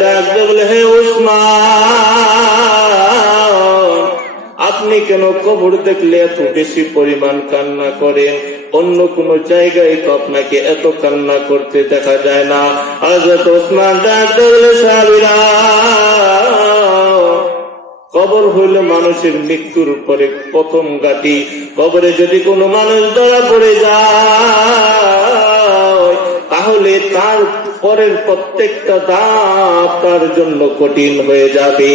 ডাকবে বলে, হে উসমান, আপনি কেন কবর দেখলে এত বেশি পরিমাণ কান্না করেন? অন্য কোন জায়গায় তো আপনাকে এত কান্না করতে দেখা যায় না। হযরত ওসমান ডাকতে বলে, সাহাবীরা, কবর হইল মানুষের মৃত্যুর পরে প্রথম ঘাঁটি। কবরে যদি কোনো মানুষ ধরা পড়ে যায়, তাহলে তার পরের প্রত্যেকটা ধাপ তার জন্য কঠিন হয়ে যাবে।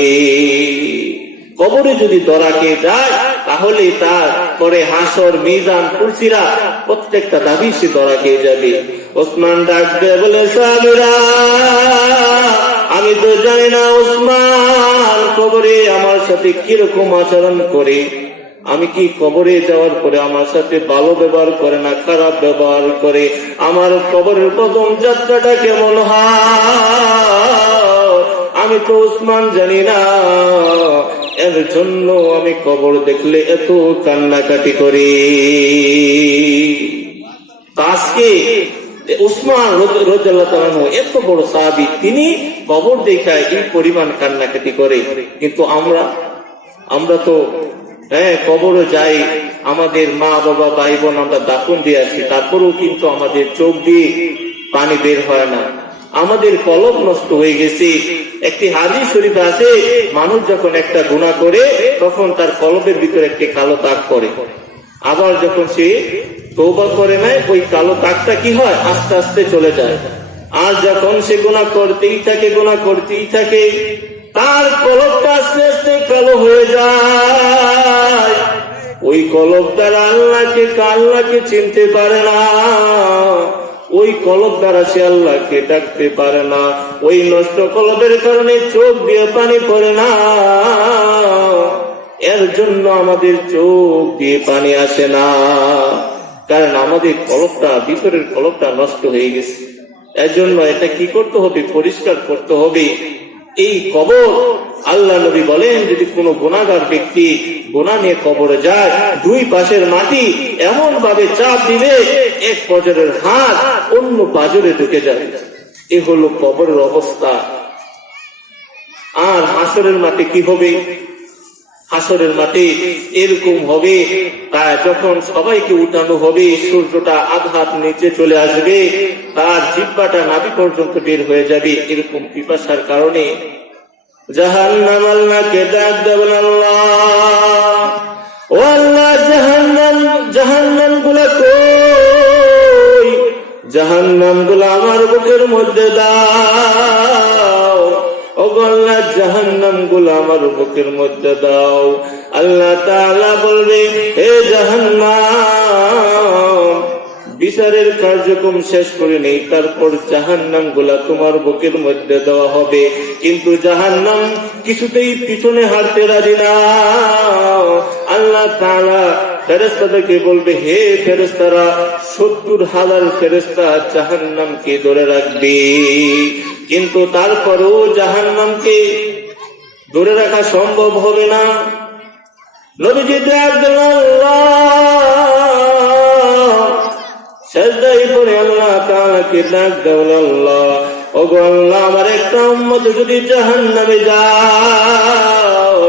কবরে যদি ধরা খেয়ে যায়, তাহলে তার পরে হাসর, মিজান, কুরসিরা প্রত্যেকটা দাবি সে ধরা খেয়ে যাবে। ওসমান ডাক দিয়ে বলে, সাহাবীরা, আমি তো জানি না ওসমান কবরে আমার সাথে কিরকম আচরণ করে। আমি কি কবরে যাওয়ার পরে আমার সাথে ভালো ব্যবহার করে না খারাপ ব্যবহার করে? আমার কবরের প্রথম যাত্রাটা কেমন হয় আমি তো ওসমান জানি না। এর জন্য আমি কবর দেখলে এত কান্নাকাটি করি। আজকে উসমান রাদিয়াল্লাহু তাআলা এত বড় সাহাবী, তিনি কবর দেখা এই পরিমাণ কান্নাকাটি করে। কিন্তু আমরা তো কবরে যাই, আমাদের মা বাবা ভাই বোন আমরা দাফন দিয়ে আসি, তারপরেও কিন্তু আমাদের চোখ দিয়ে পানি বের হয় না। আমাদের কলব নষ্ট হয়ে গেছে। একটি হাদিস শরীফে আছে, মানুষ যখন একটা গুনাহ করে তখন তার কলবের ভিতরে একটি কালো দাগ পড়ে। আবার যখন সে তওবা করে নেয়, ওই কালো দাগটা কি হয়, আস্তে আস্তে চলে যায়। আর যখন সে গুনাহ করতেই থাকে, তার কলবটা আস্তে আস্তে কালো হয়ে যায়। ওই কলব দ্বারা আল্লাহকে চিনতে পারে না, ওই কলব দ্বারা সে আল্লাহকে ডাকতে পারে না। ওই নষ্ট কলবের কারণে চোখ দিয়ে পানি পড়ে না। এর জন্য আমাদের চোখ দিয়ে পানি আসে না, কারণ আমাদের কলবটা, ভিতরের কলবটা নষ্ট হয়ে গেছে। এর জন্য এটা কি করতে হবে, পরিষ্কার করতে হবে। এই কবর, আল্লাহ নবী বলেন, যদি কোনো গুনাহগার ব্যক্তি গুনাহ নিয়ে কবরে যায়, দুই পাশের মাটি এমন ভাবে চাপ দিবে, এক পাজরের হাত অন্য পাজরে ঢুকে যাবে। এ হলো কবরের অবস্থা। আর হাসরের মাটি কি হবে? হাসরের মাটি এরকম হবে, যখন সবাইকে উঠানো হবে, সূর্যটা আঘাত নিচে চলে আসবে, তার জিহ্বাটা নাভি পর্যন্ত বের হয়ে যাবে। এরকম পিপাসার কারণে জাহান্নাম আল্লাহকে ডাক দেবেন, আল্লাহ, ও আল্লাহ, জাহান্নাম গুলা কই? জাহান্নাম গুলা আমার বুকের মধ্যে দাও। ও আল্লাহ, জাহান্নাম গুলা আমার বুকের মধ্যে দাও। আল্লাহ তাআলা বলবে, হে জাহান্নাম, বিচারের কার্যক্রম শেষ করে নেই, তারপর জাহান্নাম গুলা তোমার বুকের মধ্যে দেওয়া হবে। কিন্তু জাহান্নাম কিছুতেই পিছনে হাঁটতে রাজি না। আল্লাহ তাআলা ফেরেশতাদেরকে বলবে, হে ফেরেশতারা, 70,000 ফেরেশতা জাহান্নামকে ধরে রাখবে। কিন্তু তারপরেও জাহান্নামকে ধরে রাখা সম্ভব হবে না। নবীজি সেজদায় পড়ে আল্লাহ তাআলাকে ডাক দেন, আল্লাহ, ওগো আল্লাহ, আমার একটা উম্মত যদি জাহান্নামে যায়,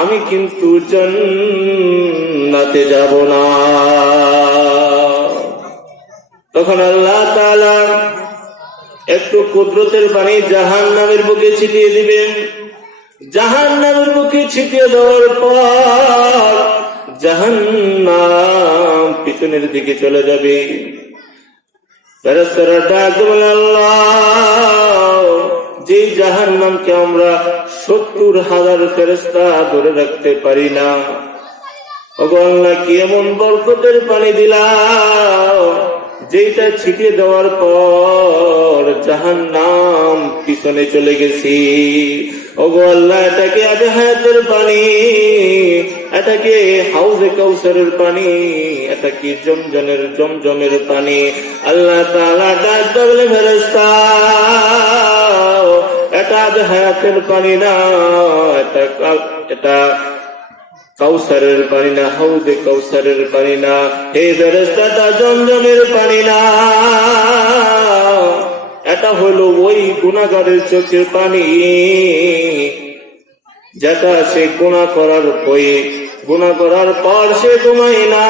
আমি কিন্তু জান্নাতে যাব না। তখন আল্লাহ তাআলা একটু কুদরতের পানি জাহান্নামের বুকে ছিটিয়ে দিবেন। জাহান্নামের বুকে ছিটিয়ে দেওয়ার পর জাহান্নাম পিছনের দিকে চলে যাবে। ফেরেশতারা ডাক দেবেন, আল্লাহ, যে জাহান্নামকে আমরা 70,000 ফেরেশতা ধরে রাখতে পারি না, ওগো আল্লাহ, কি এমন বরকতের পানি দিলাম যেটা ছিটিয়ে দেওয়ার পর জাহান্নাম পিছনে চলে গেছি। ওগো আল্লাহ, এটাকে আবে হায়াতের পানি, এটাকে হাউজে কাউসারের পানি, এটা কি জমজমের পানি। আল্লাহ তাআলা ডাক দিলে, ফেরেশতা, এটা আবে হায়াতের পানি না, এটা কাউসারের পানি না, হাউজে কাউসারের পানি না। হে ফেরেশতা, জমজমের পানি না, এটা হলো ওই গুনাহগারের চোখের পানি, যেটা সে গুনাহ করার ভয়ে, গুনাহ করার পর সে ঘুমায় না।